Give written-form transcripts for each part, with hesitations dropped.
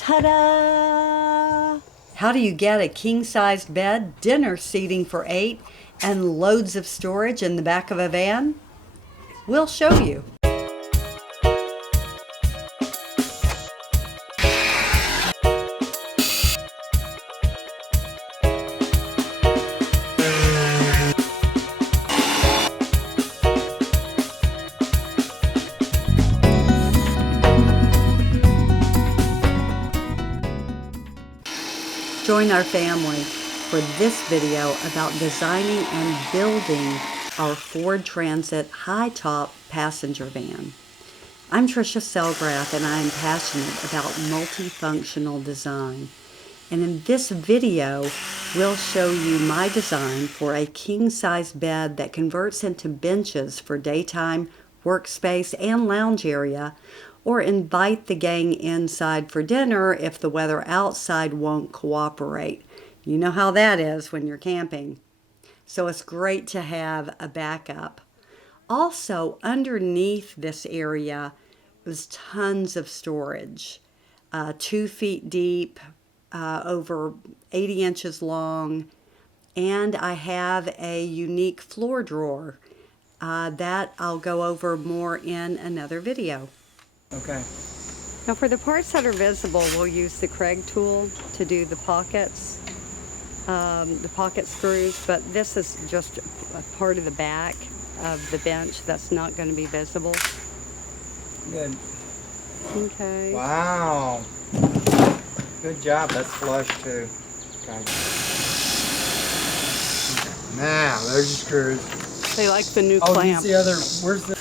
Ta-da! How do you get a king-sized bed, dinner seating for 8, and loads of storage in the back of a van? We'll show you. Join our family for this video about designing and building our Ford Transit Hightop Passenger van. I'm Trisha Selgrath and I am passionate about multifunctional design. And in this video, we'll show you my design for a king-size bed that converts into benches for daytime workspace and lounge area, or invite the gang inside for dinner if the weather outside won't cooperate. You know how that is when you're camping. So it's great to have a backup. Also, underneath this area is tons of storage. 2 feet deep, over 80 inches long, and I have a unique floor drawer that I'll go over more in another video. Okay. Now for the parts that are visible, we'll use the Craig tool to do the pockets, the pocket screws, but this is just a part of the back of the bench that's not going to be visible. Good. Okay. Wow. Good job. That's flush too. Okay. Now, there's your screws. They like the new Oh, clamp. use the other. Where's the?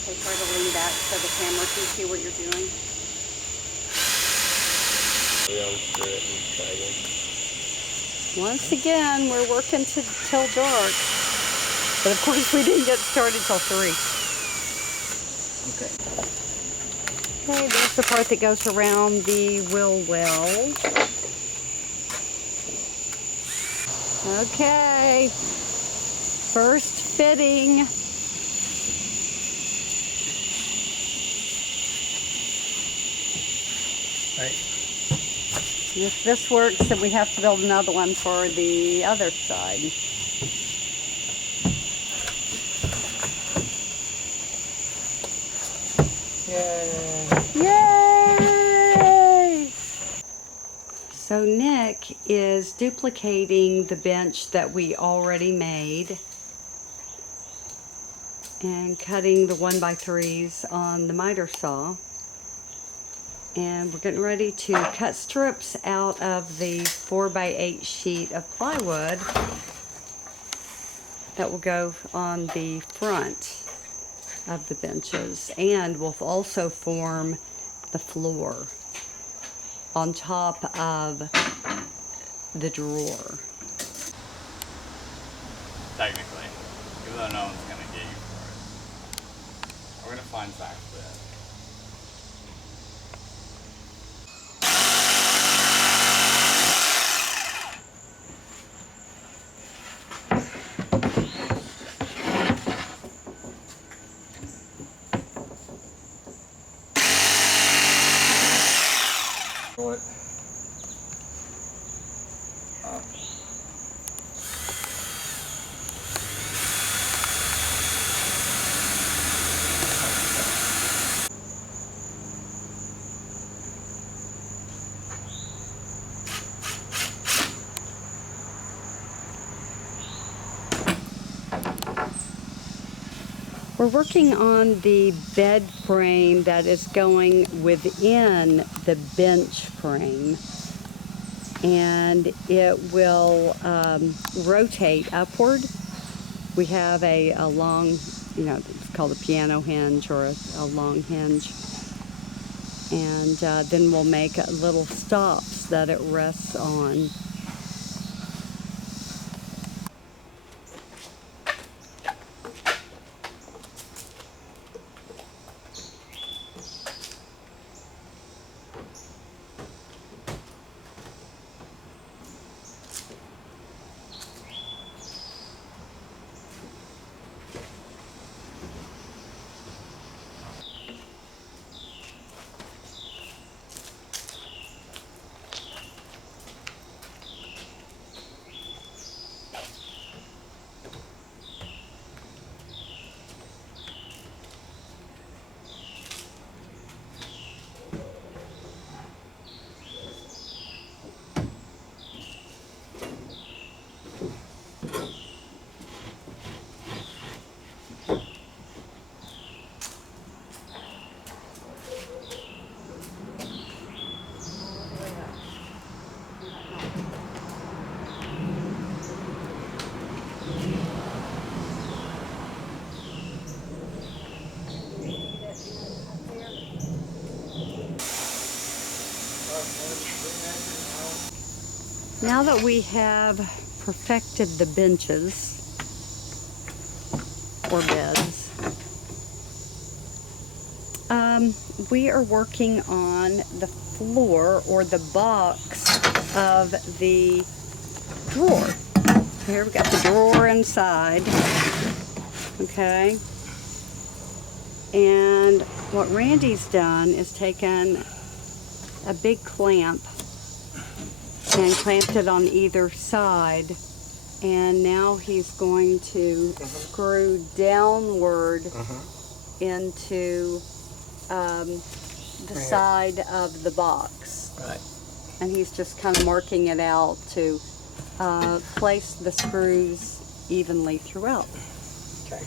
Okay, try to lean back so the camera can see what you're doing. Once again, we're working till dark. But of course, we didn't get started till 3. Okay. Okay, there's the part that goes around the wheel well. Okay, first fitting. Right. If this works, then we have to build another one for the other side. Yay! Yay! So Nick is duplicating the bench that we already made and cutting the 1x3s on the miter saw. And we're getting ready to cut strips out of the 4x8 sheet of plywood that will go on the front of the benches, and will also form the floor on top of the drawer. Technically, even though no one's gonna get you for it. We're gonna find Zach's bed. What? We're working on the bed frame that is going within the bench frame, and it will rotate upward. We have a long, it's called a piano hinge or a long hinge, and then we'll make little stops that it rests on. Now that we have perfected the benches or beds, we are working on the floor or the box of the drawer. Here we got the drawer inside, okay? And what Randy's done is taken a big clamp and clamped it on either side, and now he's going to screw downward into the side of the box. Right. And he's just kind of marking it out to place the screws evenly throughout. Okay.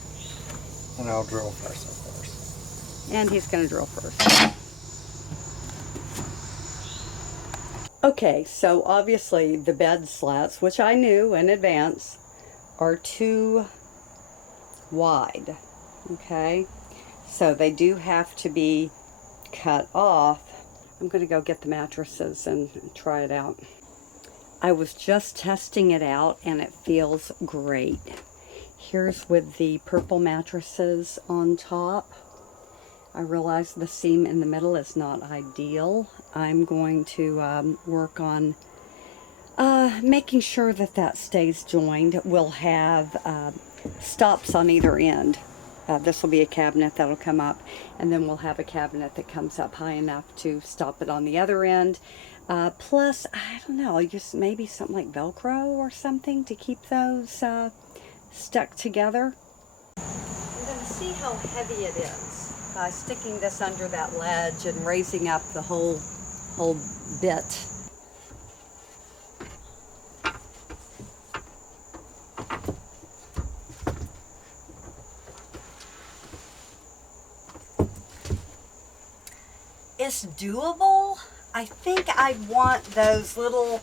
And I'll drill first, of course. And he's going to drill first. Okay, so obviously the bed slats, which I knew in advance, are too wide. Okay, so they do have to be cut off. I'm going to go get the mattresses and try it out. I was just testing it out and it feels great. Here's with the purple mattresses on top. I realize the seam in the middle is not ideal. I'm going to work on making sure that that stays joined. We'll have stops on either end. This will be a cabinet that'll come up, and then we'll have a cabinet that comes up high enough to stop it on the other end. Plus, I don't know, just maybe something like Velcro or something to keep those stuck together. I'm going to see how heavy it is by sticking this under that ledge and raising up the whole bit. It's doable. I think I want those little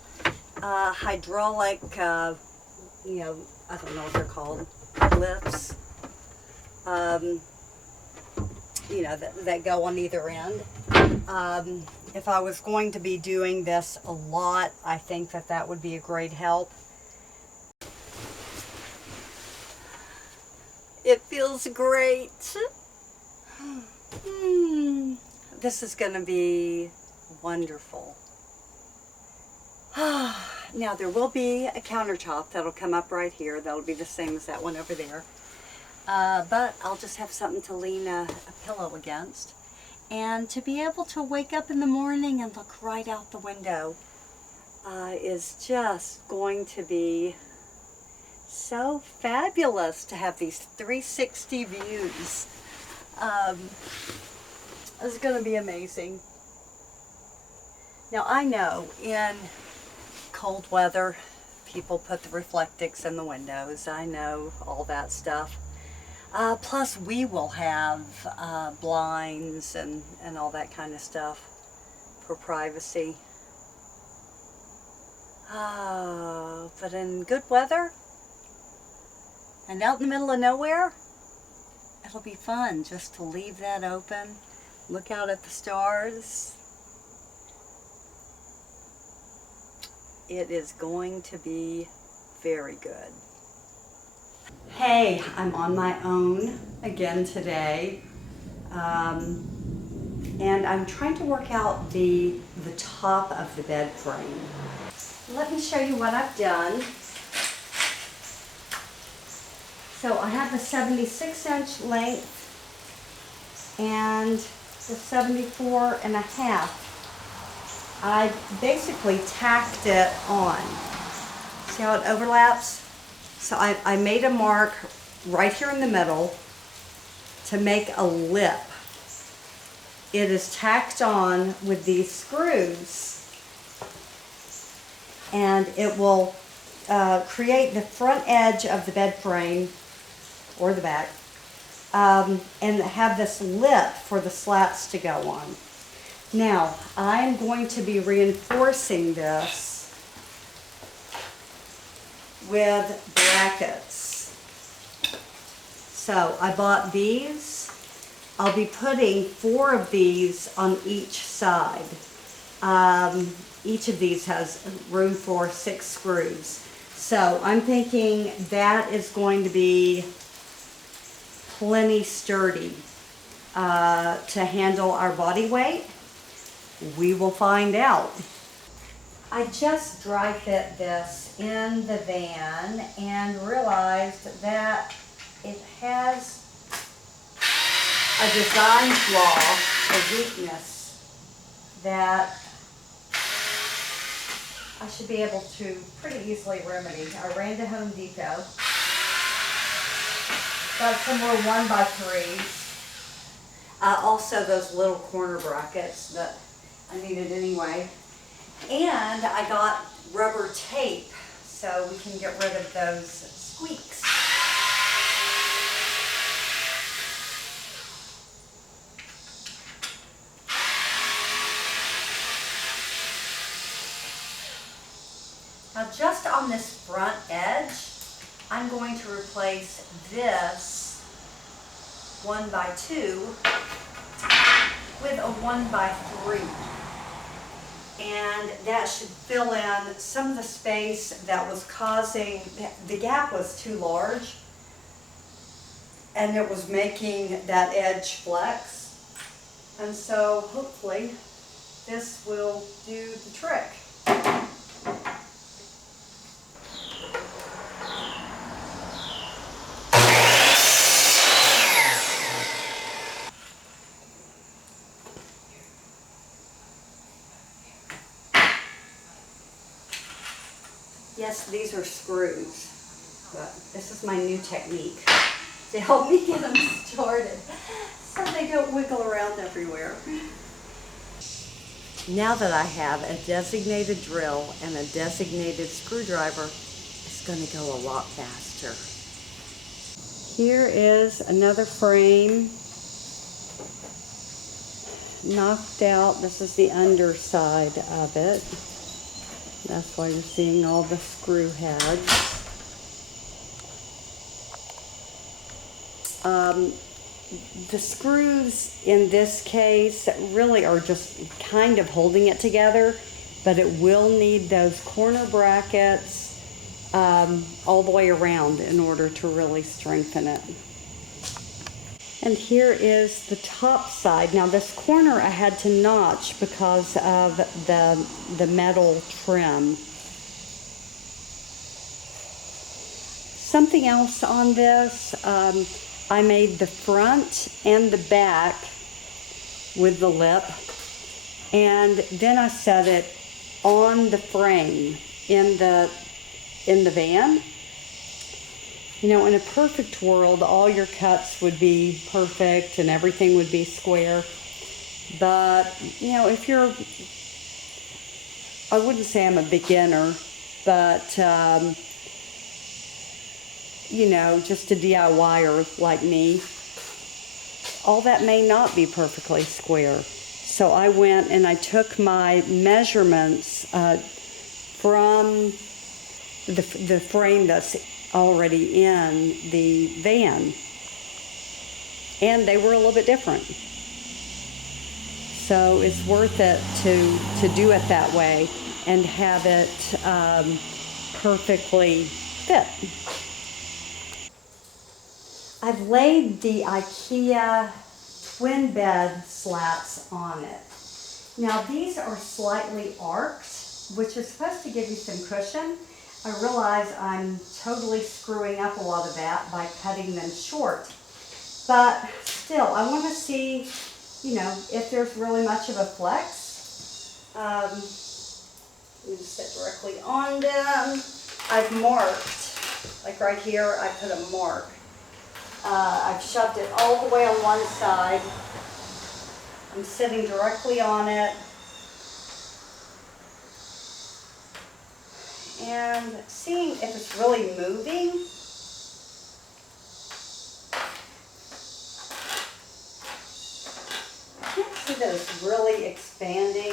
hydraulic, I don't know what they're called, lifts, that go on either end. If I was going to be doing this a lot, I think that would be a great help. It feels great. This is going to be wonderful. Now there will be a countertop that'll come up right here. That'll be the same as that one over there. But I'll just have something to lean a pillow against. And to be able to wake up in the morning and look right out the window is just going to be so fabulous to have these 360 views. It's going to be amazing. Now I know in cold weather people put the reflectix in the windows. I know all that stuff. Plus we will have blinds and all that kind of stuff for privacy. But in good weather and out in the middle of nowhere, it'll be fun just to leave that open, look out at the stars. It is going to be very good. Hey, I'm on my own again today. And I'm trying to work out the top of the bed frame. Let me show you what I've done. So I have the 76-inch length and the 74.5. I basically tacked it on. See how it overlaps? So I made a mark right here in the middle to make a lip. It is tacked on with these screws, and it will create the front edge of the bed frame or the back, and have this lip for the slats to go on. Now, I am going to be reinforcing this with brackets. So I bought these. I'll be putting 4 of these on each side. Each of these has room for 6 screws. So I'm thinking that is going to be plenty sturdy to handle our body weight. We will find out. I just dry fit this in the van and realized that it has a design flaw, a weakness that I should be able to pretty easily remedy. I ran to Home Depot, got some more 1x3s. Also those little corner brackets that I needed anyway. And I got rubber tape so we can get rid of those squeaks. Now just on this front edge, I'm going to replace this 1x2 with a 1x3. And that should fill in some of the space that was causing, the gap was too large and it was making that edge flex. And so hopefully this will do the trick. Yes, these are screws, but this is my new technique to help me get them started so they don't wiggle around everywhere. Now that I have a designated drill and a designated screwdriver, it's going to go a lot faster. Here is another frame knocked out. This is the underside of it. That's why you're seeing all the screw heads. The screws in this case really are just kind of holding it together, but it will need those corner brackets all the way around in order to really strengthen it. And here is the top side. Now this corner I had to notch because of the metal trim. Something else on this, I made the front and the back with the lip, and then I set it on the frame in the van. You know, in a perfect world, all your cuts would be perfect and everything would be square. But, you know, if you're, I wouldn't say I'm a beginner, but, you know, just a DIYer like me, all that may not be perfectly square. So I went and I took my measurements from the frame that's already in the van, and they were a little bit different. So it's worth it to do it that way and have it perfectly fit. I've laid the IKEA twin bed slats on it. Now these are slightly arced, which is supposed to give you some cushion. I realize I'm totally screwing up a lot of that by cutting them short. But still, I want to see, you know, if there's really much of a flex. Let me just sit directly on them. I've marked, like right here, I put a mark. I've shoved it all the way on one side. I'm sitting directly on it. And seeing if it's really moving. I can't see that it's really expanding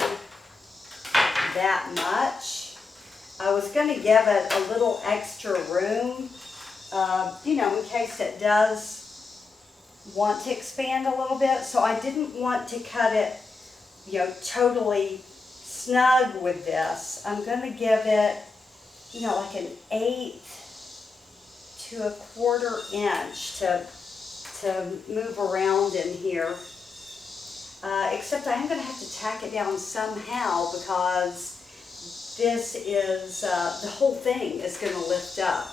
that much. I was going to give it a little extra room, you know, in case it does want to expand a little bit. So I didn't want to cut it, you know, totally snug with this. I'm going to give it, you know, like an 1/8 to 1/4 inch to move around in here. Except I am going to have to tack it down somehow because this is, the whole thing is going to lift up.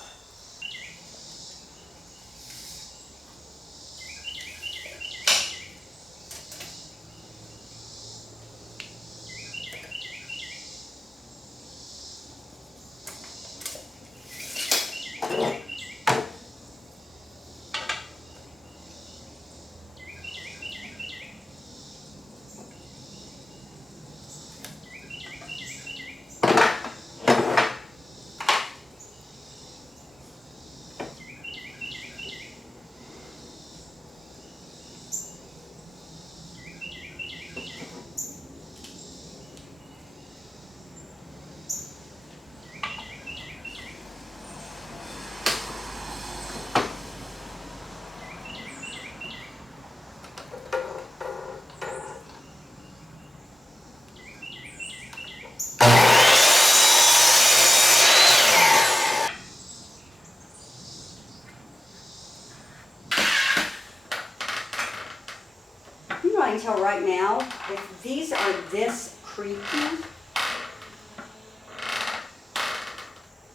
You know, I can tell right now, if these are this creaky,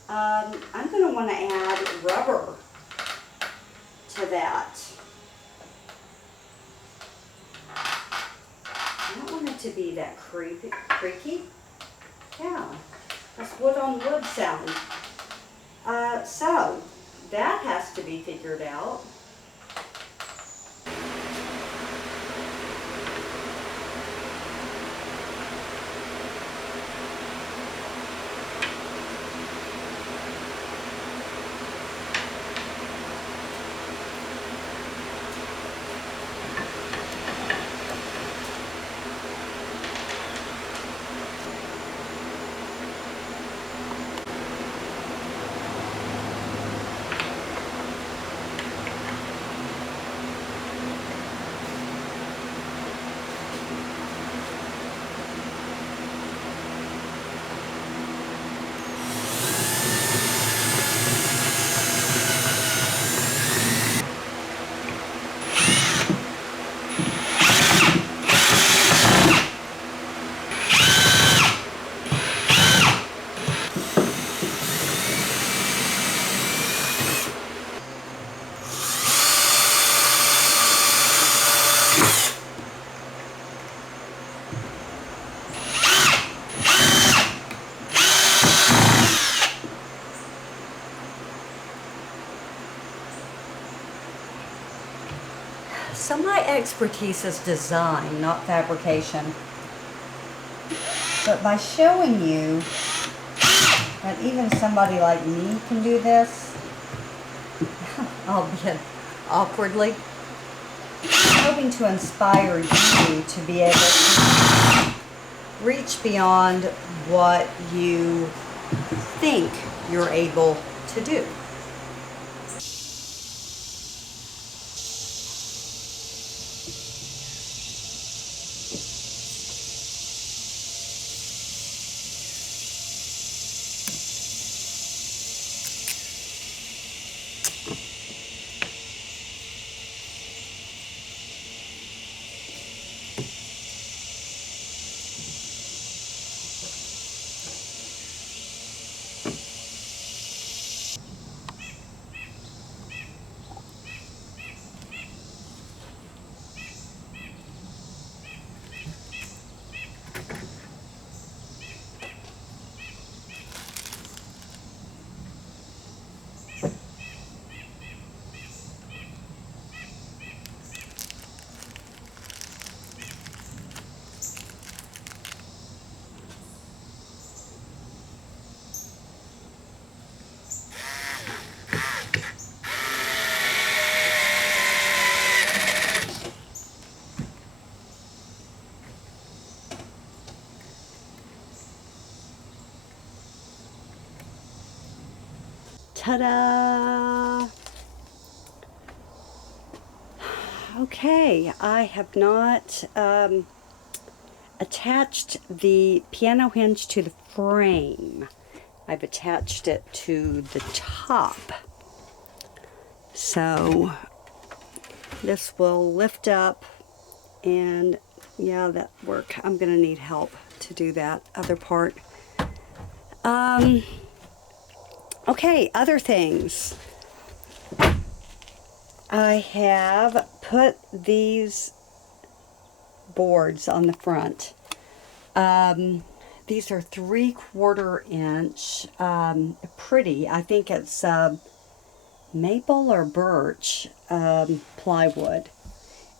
I'm going to want to add rubber to that. I don't want it to be that creaky. Yeah, that's wood on wood sound. So, that has to be figured out. So my expertise is design, not fabrication. But by showing you that even somebody like me can do this, albeit awkwardly, I'm hoping to inspire you to be able to reach beyond what you think you're able to do. Ta-da! Okay, I have not attached the piano hinge to the frame. I've attached it to the top. So this will lift up, and yeah, that work. I'm gonna need help to do that other part. Okay, other things. I have put these boards on the front. These are 3/4 inch, pretty. I think it's maple or birch plywood,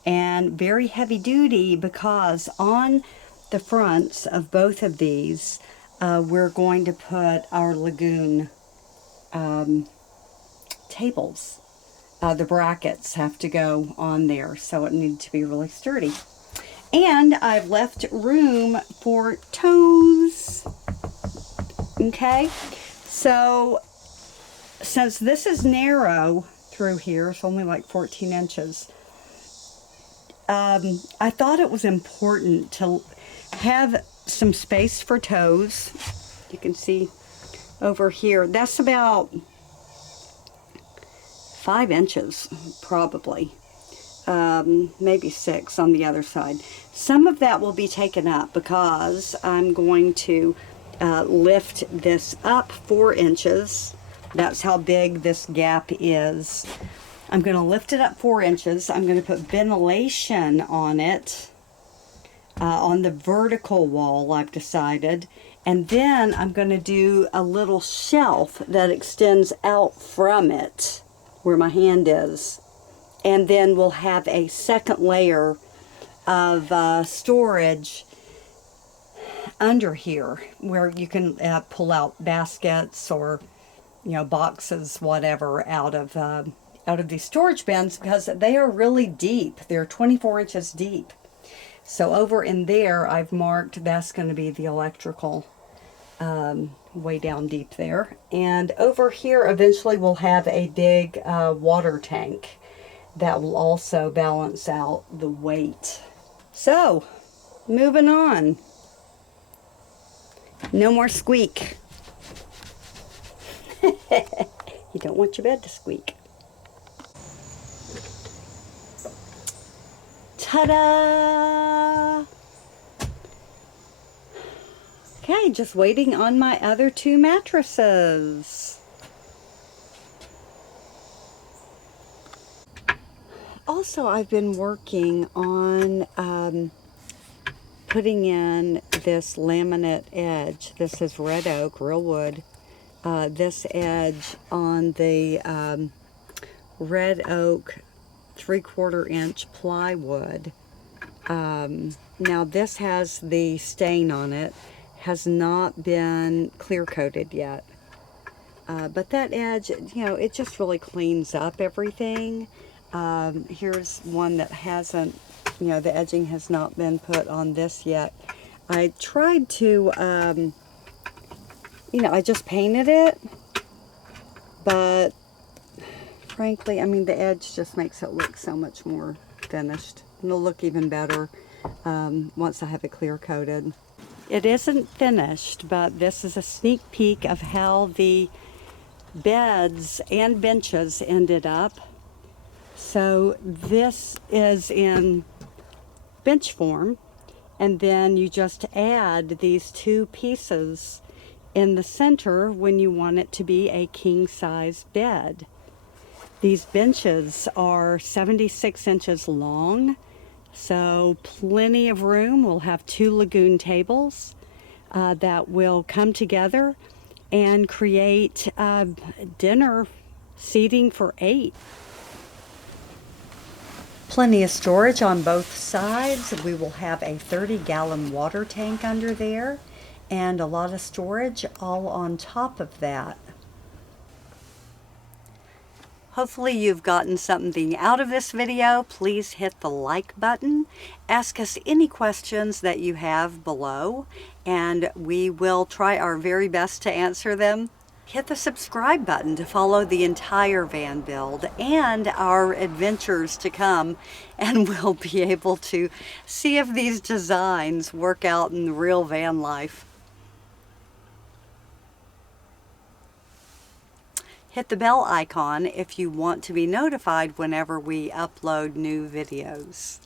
and very heavy duty, because on the fronts of both of these we're going to put our lagoon tables. The brackets have to go on there, so it needs to be really sturdy. And I've left room for toes. Okay, so since this is narrow through here, it's only like 14 inches, I thought it was important to have some space for toes. You can see over here, that's about 5 inches probably, maybe 6 on the other side. Some of that will be taken up because I'm going to lift this up 4 inches. That's how big this gap is. I'm going to lift it up 4 inches. I'm going to put ventilation on it, on the vertical wall, I've decided. And then I'm going to do a little shelf that extends out from it, where my hand is. And then we'll have a second layer of storage under here, where you can pull out baskets or, you know, boxes, whatever, out of these storage bins, because they are really deep. They're 24 inches deep. So over in there, I've marked that's going to be the electrical, way down deep there. And over here, eventually we'll have a big water tank that will also balance out the weight. So, moving on. No more squeak. You don't want your bed to squeak. Ta-da! Okay, just waiting on my other 2 mattresses. Also, I've been working on putting in this laminate edge. This is red oak, real wood. This edge on the red oak 3/4 inch plywood. Now this has the stain on it, has not been clear coated yet. But that edge, you know, it just really cleans up everything. Here's one that hasn't, you know, the edging has not been put on this yet. I tried to, you know, I just painted it, but frankly, I mean, the edge just makes it look so much more finished. And it'll look even better once I have it clear coated. It isn't finished, but this is a sneak peek of how the beds and benches ended up. So this is in bench form, and then you just add these 2 pieces in the center when you want it to be a king-size bed. These benches are 76 inches long, so plenty of room. We'll have 2 lagoon tables that will come together and create dinner seating for 8. Plenty of storage on both sides. We will have a 30-gallon water tank under there, and a lot of storage all on top of that. Hopefully you've gotten something out of this video. Please hit the like button. Ask us any questions that you have below, and we will try our very best to answer them. Hit the subscribe button to follow the entire van build and our adventures to come, and we'll be able to see if these designs work out in real van life. Hit the bell icon if you want to be notified whenever we upload new videos.